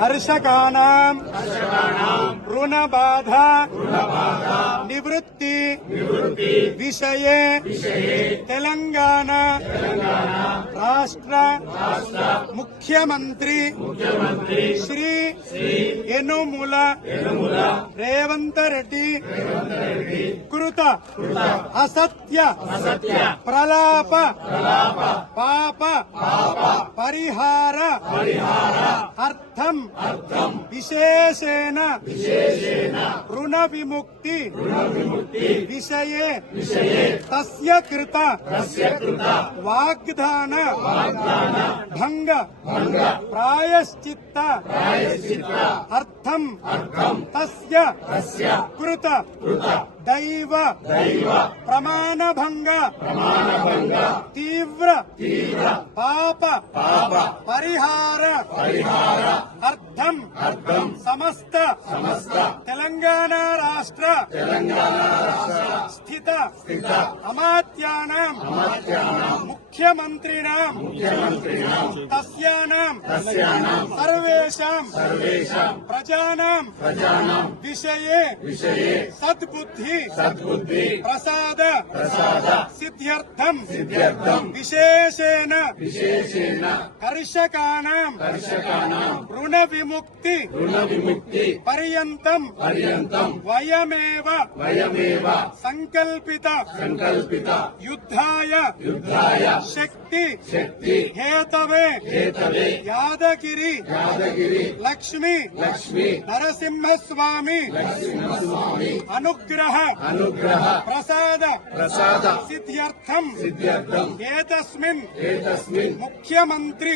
హర్షకానాం రుణబాధ నివృత్తి విషయే తెలంగాణ రాష్ట్ర ముఖ్యమంత్రి శ్రీ యనుమల రేవంత్ రెడ్డి కృత అసత్య ప్రలాప పాప పరిహార అర్థం విశేషేణ రుణ విముక్తి విషయే తస్య కృత వాగ్దాన భంగ ప్రాయశ్చిత్త అర్థం తస్య కృత దైవ ప్రమాణభంగ తీవ్ర పాప పరిహార అర్థం సమస్త తెలంగాణ రాష్ట్ర స్థిత అమాత్యానాం ముఖ్యమంత్రిణాం తస్యానాం సర్వేషాం ప్రజానాం విషయే సద్బుద్ధి ప్రసాద సిద్ధ్యర్థం విశేషేణ కర్షకానాం రుణ విముక్తి పర్యంతం వయమేవ సంకల్పిత యుద్ధాయ శక్తి హేతవే యాదగిరి లక్ష్మీ నరసింహస్వామి అనుగ్రహ ప్రసాద సిద్ధ్యర్థం ఏతస్మిన్ ముఖ్యమంత్రి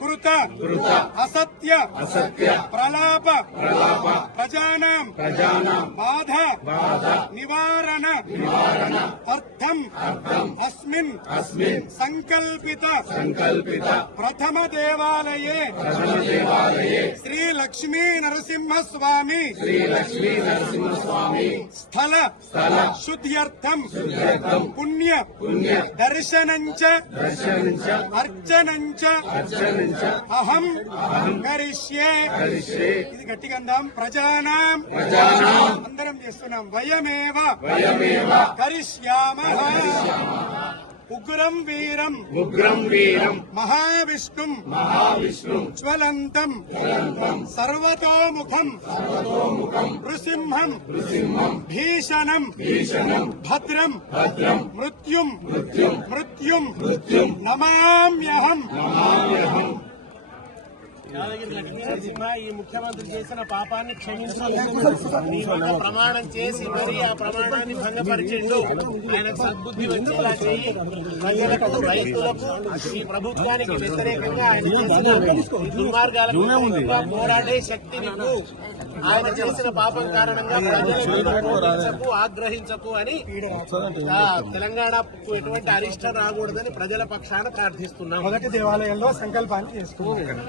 కృత అసత్య ప్రలాప ప్రజానాం బాధ నివారణ అర్థం అస్మిన్ సంకల్పిత ప్రథమ దేవాలయే శ్రీ లక్ష్మీ నరసింహస్వామి స్థల శుద్ధ్యర్థం పుణ్య దర్శనంచ అర్చనంచ అహం కరిష్యే. ఇది గట్టిగా అందాం. ప్రజానాం అందరం చేస్తున్నాం. వయమేవ కరిష్యామః. ఉగ్రం వీరం మహావిష్ణుం జ్వలంతం సర్వతోముఖం నృసింహం భీషణం భద్రం మృత్యుం నమామ్యహం. యాదగిరి లక్ష్మీ నరసింహ ఈ ముఖ్యమంత్రి చేసిన పాపాన్ని క్షమించాలని ప్రమాణం చేసి మరి ఆ ప్రమాణాన్ని భంగపరిచిండు. ఆయనకు సద్బుద్ధి వచ్చేలా చేయి. ప్రజలకు రైతులకు ఈ ప్రభుత్వానికి వ్యతిరేకంగా ఆయన దుర్మార్గాలకు పోరాడే శక్తి నీకు. ఆయన చేసిన పాపం కారణంగా ప్రజలకు ఆగ్రహించకు అని తెలంగాణకు ఎటువంటి అరిష్టం రాకూడదని ప్రజల పక్షాన ప్రార్థిస్తున్నాం. మొదటి దేవాలయంలో సంకల్పాన్ని చేసుకున్నాం.